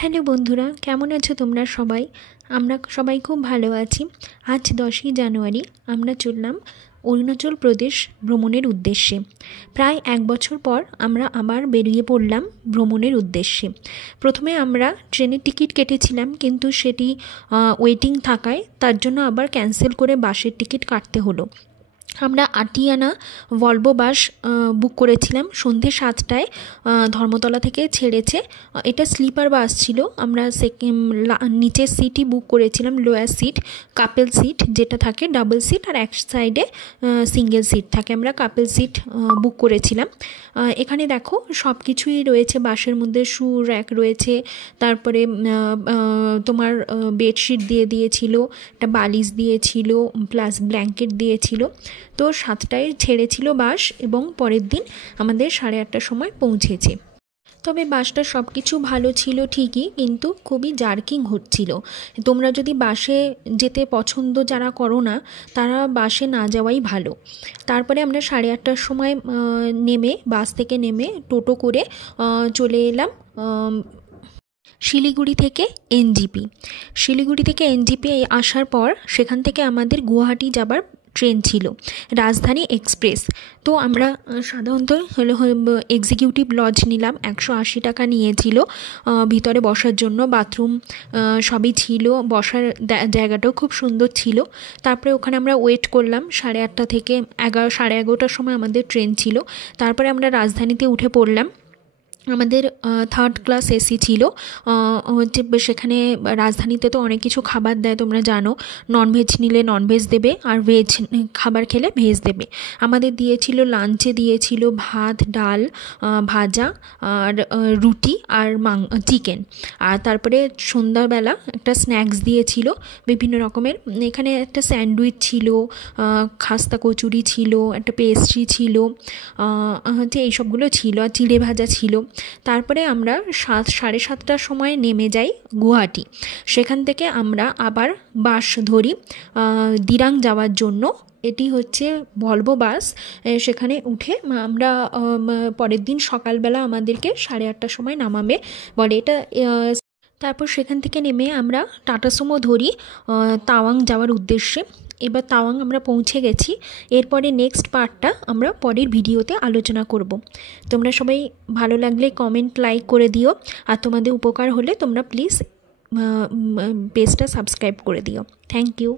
Hello বন্ধুরা, কেমন আছো তোমরা সবাই? আমরা সবাই খুব ভালো আছি। আজ 10ই জানুয়ারি আমরা চললাম অরুণাচল প্রদেশ ভ্রমণের উদ্দেশ্যে। প্রায় 1 বছর পর আমরা আবার বেরিয়ে পড়লাম ভ্রমণের উদ্দেশ্যে। প্রথমে আমরা ট্রেনের টিকিট কেটেছিলাম, কিন্তু সেটি ওয়েটিং থাকায় তার জন্য আবার ক্যান্সেল করে বাসের টিকিট কাটতে হলো। আমরা আটিয়ানা ভলভো বাস বুক করেছিলাম সন্ধ্যে 7টায়। ধর্মতলা থেকে ছেড়েছে। এটা স্লিপার বাস ছিল। আমরা নিচের সিটই বুক করেছিলাম, লোয়ার সিট, কাপেল সিট যেটা থাকে, ডাবল সিট, আর এক সাইডে সিঙ্গেল সিট থাকে। আমরা কাপেল সিট বুক করেছিলাম। এখানে দেখো সব কিছুই রয়েছে বাসের মধ্যে। শু র্যাক রয়েছে, তারপরে তোমার বেডশিট দিয়ে দিয়েছিল, একটা বালিশ দিয়েছিল, প্লাস ব্ল্যাঙ্কেট দিয়েছিল। তো 7টায় ছেড়েছিল বাস এবং পরের দিন আমাদের 8:30টার সময় পৌঁছেছে। তবে বাসটার সব কিছু ভালো ছিল ঠিকই, কিন্তু খুবই জার্কিং হচ্ছিল। তোমরা যদি বাসে যেতে পছন্দ যারা করো না, তারা বাসে না যাওয়াই ভালো। তারপরে আমরা 8:30টার সময় বাস থেকে নেমে টোটো করে চলে এলাম শিলিগুড়ি থেকে এনজিপি আসার পর সেখান থেকে আমাদের গুয়াহাটি যাবার ট্রেন ছিল, রাজধানী এক্সপ্রেস। তো আমরা সাধারণত এক্সিকিউটিভ লজ নিলাম। 180 টাকা নিয়েছিল ভিতরে বসার জন্য, বাথরুম সবই ছিল, বসার জায়গাটাও খুব সুন্দর ছিল। তারপরে ওখানে আমরা ওয়েট করলাম 8:30 থেকে 11:30টার সময় আমাদের ট্রেন ছিল। তারপরে আমরা রাজধানীতে উঠে পড়লাম। আমাদের 3rd ক্লাস এসি ছিল। সেখানে রাজধানীতে তো অনেক কিছু খাবার দেয়, তোমরা জানো। ননভেজ নিলে ননভেজ দেবে, আর ভেজ খাবার খেলে ভেজ দেবে। আমাদের দিয়েছিল, লাঞ্চে দিয়েছিল ভাত, ডাল, ভাজা, আর রুটি, আর চিকেন। আর তারপরে সন্ধ্যাবেলা একটা স্ন্যাক্স দিয়েছিল বিভিন্ন রকমের। এখানে একটা স্যান্ডউইচ ছিল, খাস্তা কচুরি ছিল, একটা পেস্ট্রি ছিল, এইসবগুলো ছিল, আর চিড়ে ভাজা ছিল। তারপরে আমরা 7:30টার সময় নেমে যাই গুয়াহাটি। সেখান থেকে আমরা আবার বাস ধরি দিরাং যাওয়ার জন্য। এটি হচ্ছে ভলভো বাস। সেখানে উঠে আমরা পরের দিন সকালবেলা আমাদেরকে 8:30টার সময় নামাবে বলে এটা। তারপর সেখান থেকে নেমে আমরা টাটা সুমো ধরি তাওয়াং যাওয়ার উদ্দেশ্যে। এবার তাওয়াং আমরা পৌঁছে গেছি। এরপরে নেক্সট পার্টটা আমরা পরের ভিডিওতে আলোচনা করব। তোমরা সবাই ভালো লাগলে কমেন্ট, লাইক করে দিও, আর তোমাদের উপকার হলে তোমরা প্লিজ পেজটা সাবস্ক্রাইব করে দিও। Thank you.